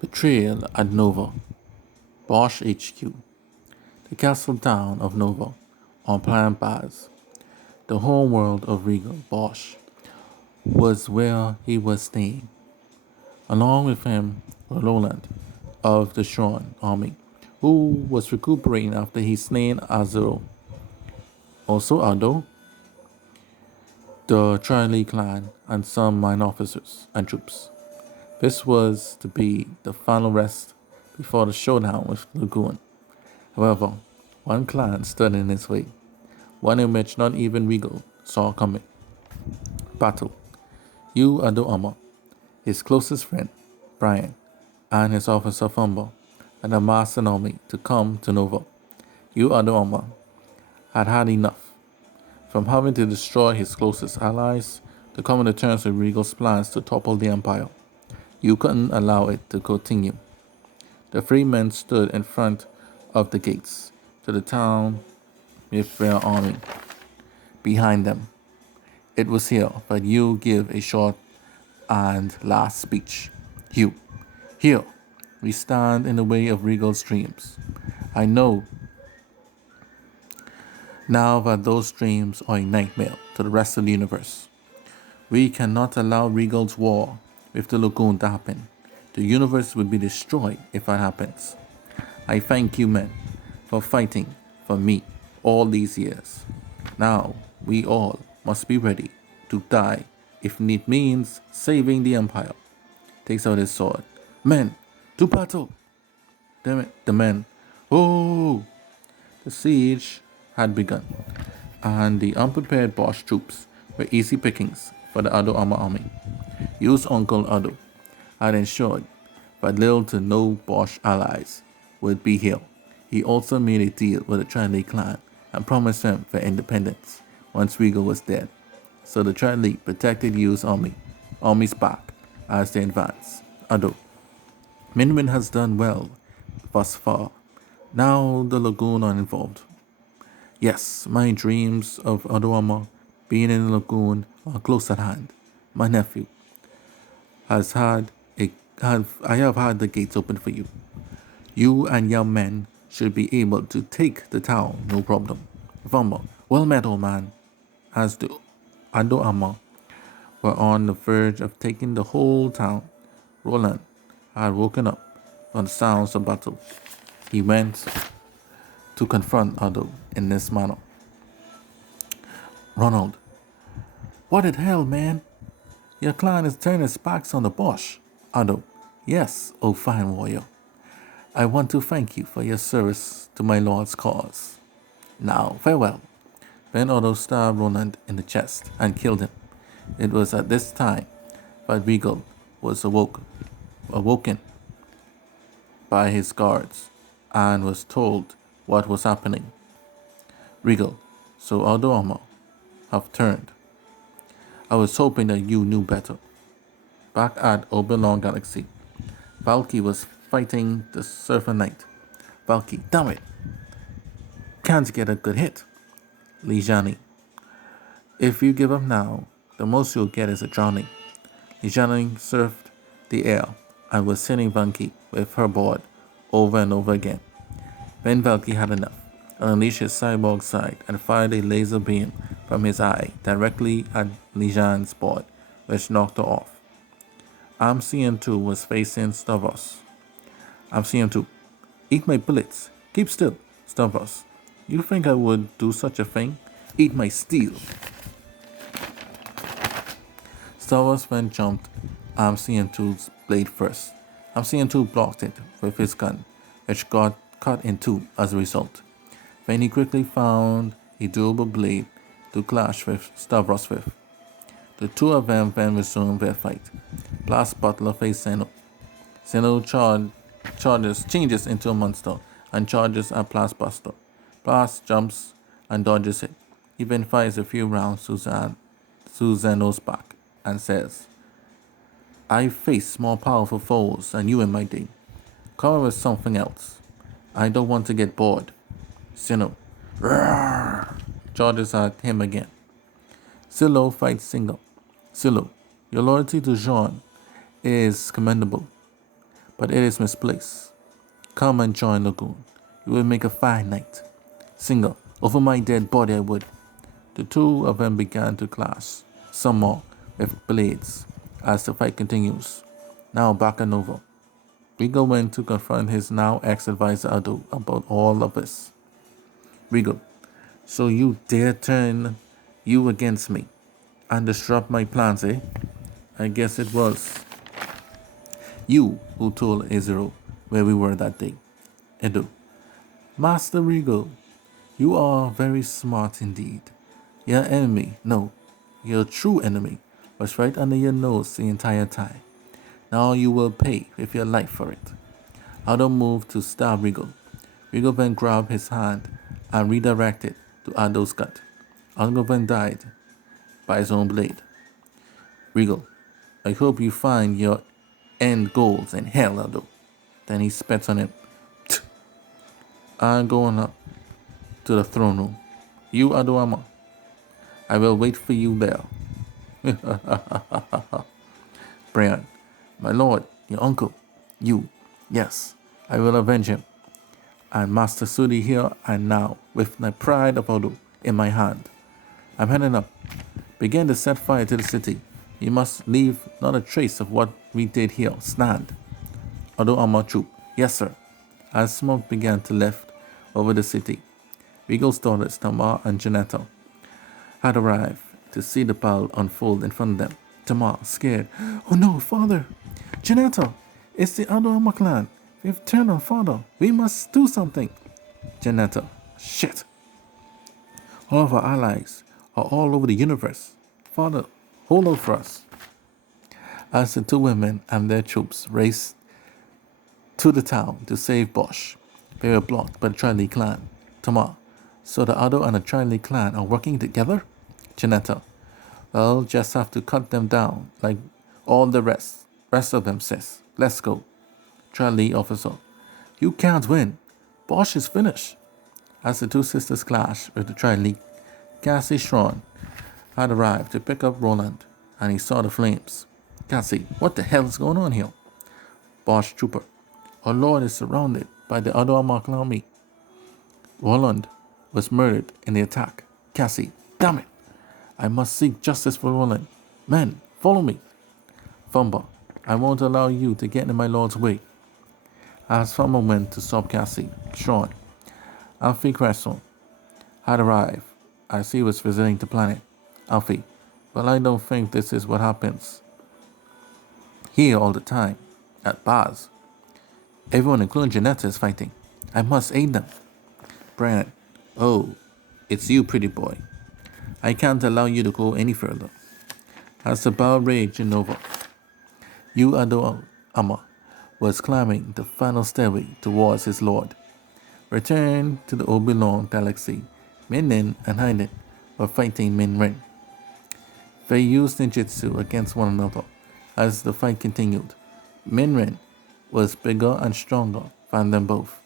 Betrayal at Nova, Bosch HQ, the castle town of Nova, on Plan Baz, the home world of Regal Bosch, was where he was staying. Along with him were Roland of the Shron army, who was recuperating after he slain Azuro. Also Ado, the Charlie clan, and some mine officers and troops. This was to be the final rest before the showdown with Lagoon. However, one clan stood in his way, one in which not even Regal saw coming. Battle. Yu Ado his closest friend, Brian, and his officer Fumba had amassed an army to come to Nova. Yu Ado had had enough. From having to destroy his closest allies to coming to terms with Regal's plans to topple the Empire. You couldn't allow it to continue. The three men stood in front of the gates to the town with their army behind them. It was here that you give a short and last speech. You, here, we stand in the way of Regal's dreams. I know now that those dreams are a nightmare to the rest of the universe. We cannot allow Regal's war with the Lagoon to happen. The universe will be destroyed if that happens. I thank you men for fighting for me all these years. Now we all must be ready to die if need means saving the Empire. Takes out his sword. Men, to battle! Damn it, the men. Oh! The siege had begun, and the unprepared Bosch troops were easy pickings for the Ado army. Yu's uncle Ado had ensured that little to no Bosch allies would be here. He also made a deal with the Trinity clan and promised them their independence once Regal was dead. So the Trinity protected Yu's army's back as they advanced. Ado. Minwin has done well thus far. Now the Lagoon are involved. Yes, my dreams of Ado being in the Lagoon are close at hand. My nephew has I have had the gates open for you. You and your men should be able to take the town, no problem. Vamba, well met, old man. As the Ado were on the verge of taking the whole town, Roland had woken up from the sounds of battle. He went to confront Ado in this manner. Ronald, what the hell, man? Your clan is turning its backs on the Bosch. Ado, yes, O fine warrior. I want to thank you for your service to my lord's cause. Now, farewell. Then Ado stabbed Roland in the chest and killed him. It was at this time that Regal was awoken by his guards and was told what was happening. Regal, so Ado have turned. I was hoping that you knew better. Back at Oberlong Galaxy, Valky was fighting the Surfer Knight. Valky, damn it! Can't get a good hit. Lijani, if you give up now, the most you'll get is a drowning. Lijani surfed the air and was hitting Valky with her board over and over again. Then Valky had enough and unleashed his cyborg side and fired a laser beam from his eye directly at Lijani's board, which knocked her off. AMCN2 was facing Stavros. AMCN2, eat my bullets. Keep still, Stavros. You think I would do such a thing? Eat my steel. Stavros then jumped AMCN2's blade first. AMCN2 blocked it with his gun, which got cut in two as a result. Then he quickly found a durable blade to clash with Stavros with. The two of them then resumed their fight. Blast Butler faced Zeno. Zeno changes into a monster and charges at Blast Buster. Blast jumps and dodges it. He then fires a few rounds to Zeno's back and says, I've faced more powerful foes than you in my day. Come up with something else. I don't want to get bored. Zeno charges at him again. Silo fights Single. Silo, your loyalty to Jean is commendable, but it is misplaced. Come and join Lagoon. You will make a fine knight. Singer, over my dead body I would. The two of them began to clash, some more, with blades, as the fight continues. Now back and over. Regal went to confront his now ex-advisor Ado about all of this. Regal, so you dare turn you against me and disrupt my plans, eh? I guess it was you who told Ezero where we were that day. Edo, Master Regal, you are very smart indeed. Your enemy, no, your true enemy, was right under your nose the entire time. Now you will pay with your life for it. Ado moved to stab Regal. Regal then grabbed his hand and redirected to Ado's gut. Ado then died by his own blade. Regal, I hope you find your end goals in hell, Ado. Then he spits on him. I'm going up to the throne room. You, Adoama, I will wait for you there. Brian, my lord, your uncle, you, yes, I will avenge him. And Master Sudi here and now, with my pride of Odo in my hand. I'm heading up. Begin to set fire to the city. You must leave not a trace of what we did here. Stand. Odo Amma troop. Yes, sir. As smoke began to lift over the city, Regal's daughters, Tamar and Janetta, had arrived to see the battle unfold in front of them. Tamar, scared. Oh no, father! Janetta, it's the Odo Amma clan. We've turned on father. We must do something. Janetta, shit. All of our allies are all over the universe. Father, hold out for us. As the two women and their troops raced to the town to save Bosch, they were blocked by the Triley clan. Tamar, so the Odo and the Triley clan are working together? Janetta, well, just have to cut them down like all the rest of them, sis. Let's go. Triley officer, you can't win. Bosch is finished. As the two sisters clashed with the Triley, Cassie Schron had arrived to pick up Roland, and he saw the flames. Cassie, what the hell is going on here? Bosch trooper, our lord is surrounded by the Odo Amma army. Roland was murdered in the attack. Cassie, damn it! I must seek justice for Roland. Men, follow me. Fumba, I won't allow you to get in my lord's way. As Fumba went to stop Cassie, Sean, Alfie Cresson had arrived as he was visiting the planet. Alfie, well, I don't think this is what happens here all the time, at bars. Everyone, including Janetta, is fighting. I must aid them. Brian, oh, it's you, pretty boy. I can't allow you to go any further. As the battle raged over, you, Ado Amma, was climbing the final stairway towards his lord. Returned to the Oberon galaxy, Min-Nin and Haiden were fighting Min-Ren. They used ninjutsu against one another as the fight continued. Min-Ren was bigger and stronger than them both.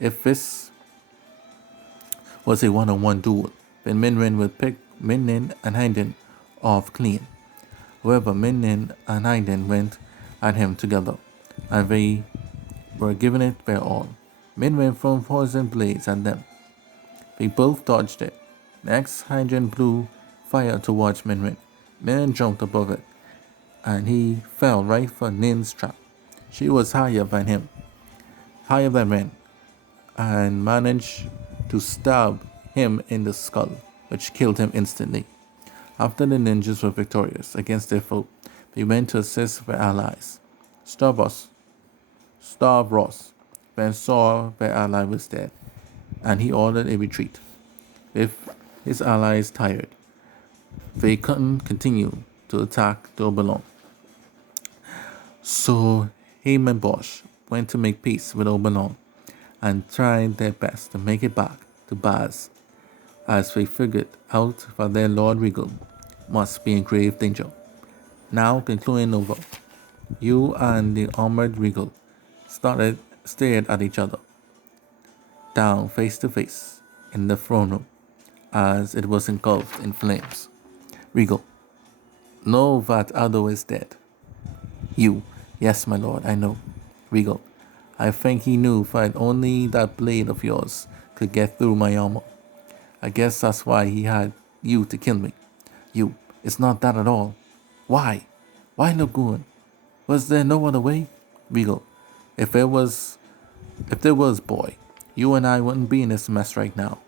If this was a one-on-one duel, then Min-Ren would pick Min-Nin and Haiden off clean. However, Min-Nin and Haiden went at him together, and they were giving it their all. Min-Ren threw poison blades at them. They both dodged it. Next, Haiden blew fire towards Min-Ren. Min-Ren jumped above it, and he fell right for Nin's trap. She was higher than Ren, and managed to stab him in the skull, which killed him instantly. After the ninjas were victorious against their foe, they went to assist their allies. Stavros then saw their ally was dead, and he ordered a retreat. With his allies tired, they couldn't continue to attack the Oberon. So Heyman Bosch went to make peace with Oberon and tried their best to make it back to Baz, as they figured out that their Lord Regal must be in grave danger. Now concluding over, you and the armored Regal stared at each other, down face to face in the throne room as it was engulfed in flames. Regal, know that Ado is dead. You, yes, my lord, I know. Regal. I think he knew if only that blade of yours could get through my armor. I guess that's why he had you to kill me. You. It's not that at all. Why? Why Lagoon? Was there no other way? Regal. If there was, boy, you and I wouldn't be in this mess right now.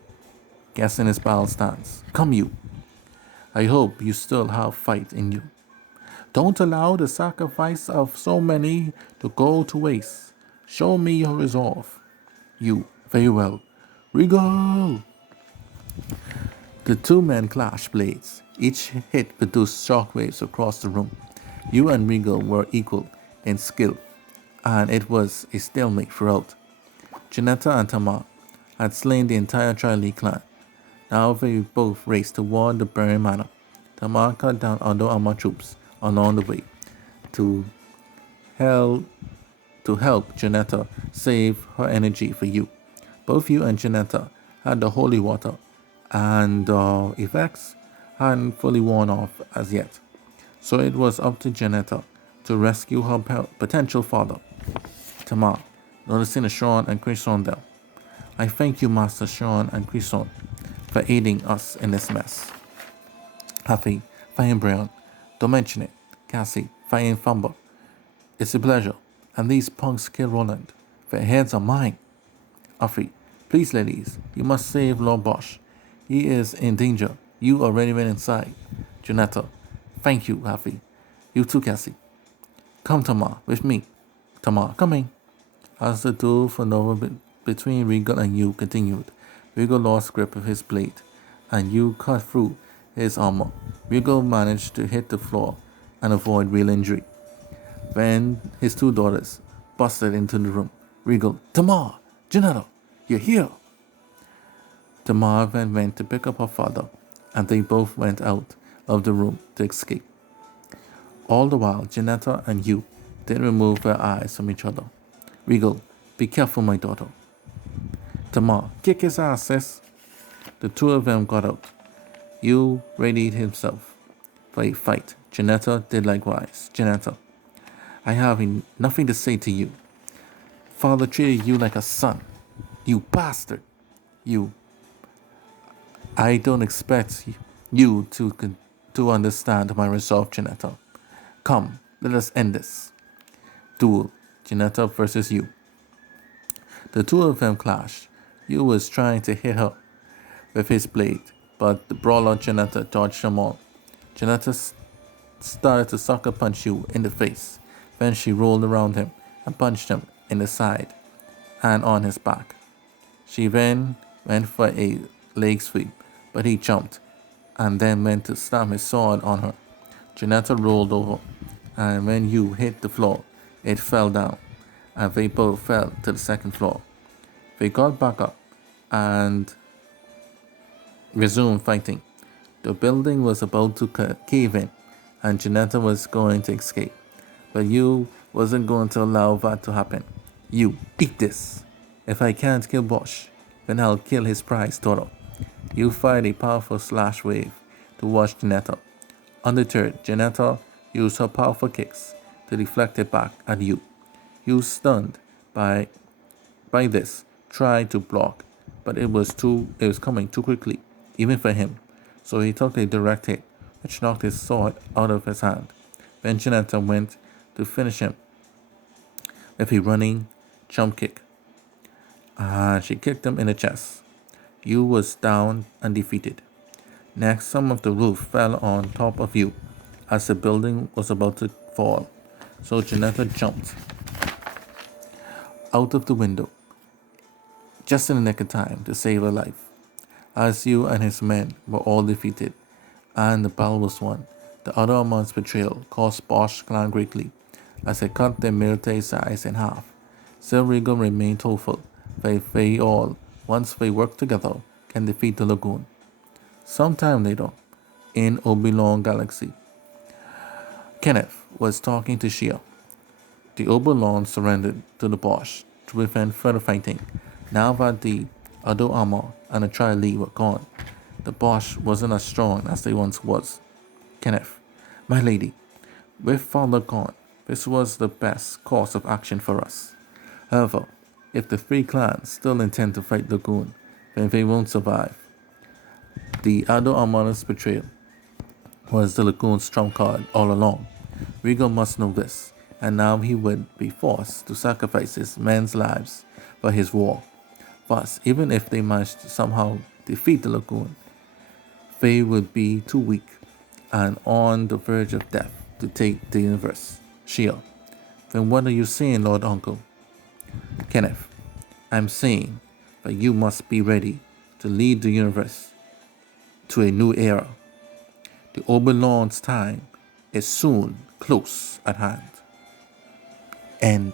Guessing his battle stance. Come you. I hope you still have fight in you. Don't allow the sacrifice of so many to go to waste. Show me your resolve. You. Very well. Regal! The two men clashed blades. Each hit produced shockwaves across the room. You and Regal were equal in skill, and it was a stalemate throughout. Janetta and Tamar had slain the entire Charlie clan. Now they both raced toward the burning manor. Tamar cut down other armor troops along the way to help Janetta save her energy for you. Both you and Janetta had the holy water, and the effects hadn't fully worn off as yet. So it was up to Janetta to rescue her potential father. Tamar, noticing Sean and Crison there. I thank you, Master Sean and Crison, for aiding us in this mess. Happy, fine Brown, don't mention it. Cassie, fine Fumble. It's a pleasure. And these punks kill Roland. Their heads are mine. Huffy, please ladies, you must save Lord Bosch. He is in danger. You already went inside. Janetta, thank you, Huffy. You too, Cassie. Come, Tamar, with me. Tamar, coming. As the duel for Nova between Regal and you continued, Regal lost grip of his blade, and you cut through his armor. Regal managed to hit the floor and avoid real injury. Then his two daughters busted into the room. Regal, Tamar, Janetta, you're here. Tamar then went to pick up her father, and they both went out of the room to escape. All the while, Janetta and you didn't remove their eyes from each other. Regal, be careful, my daughter. Tamar, kick his ass, sis. The two of them got out. You readied himself for a fight. Janetta did likewise. Janetta, I have nothing to say to you. Father treated you like a son. You bastard. I don't expect you to understand my resolve, Janetta. Come, let us end this. Duel, Janetta versus you. The two of them clashed. You was trying to hit her with his blade, but the brawler Janetta dodged them all. Janetta started to sucker punch you in the face. Then she rolled around him and punched him in the side and on his back. She then went for a leg sweep, but he jumped and then went to slam his sword on her. Janetta rolled over, and when you hit the floor, it fell down, and they both fell to the second floor. They got back up and resumed fighting. The building was about to cave in, and Janetta was going to escape. But you wasn't going to allow that to happen. You, eat this. If I can't kill Bosch, then I'll kill his prized daughter. You fired a powerful slash wave towards Janetta. Undeterred, Janetta used her powerful kicks to deflect it back at you. You, stunned by this, tried to block, but it was coming too quickly, even for him. So he took a direct hit, which knocked his sword out of his hand. Then Janetta went to finish him with a running jump kick. She kicked him in the chest. You was down and defeated. Next, some of the roof fell on top of you as the building was about to fall. So Janetta jumped out of the window just in the nick of time to save her life. As you and his men were all defeated and the battle was won, the other Armand's betrayal cost Bosch clan greatly as they cut their military size in half. Still, Regal remained hopeful that they all, once they work together, can defeat the Lagoon. Sometime later, in Oberon Galaxy, Kenneth was talking to Shia. The Oberon surrendered to the Bosch to prevent further fighting. Now that the other armor and the Tri-Lee were gone, the Bosch wasn't as strong as they once was. Kenneth, my lady, with father gone, This was the best course of action for us. However, if the three clans still intend to fight Lagoon, then they won't survive. The other Armada's betrayal was the Lagoon's trump card all along. Regal must know this, and now he would be forced to sacrifice his men's lives for his war. Thus, even if they managed to somehow defeat the Lagoon, they would be too weak and on the verge of death to take the universe. Shield. Then what are you saying, Lord Uncle? Kenneth, I'm saying that you must be ready to lead the universe to a new era. The Oberlord's time is soon close at hand. End.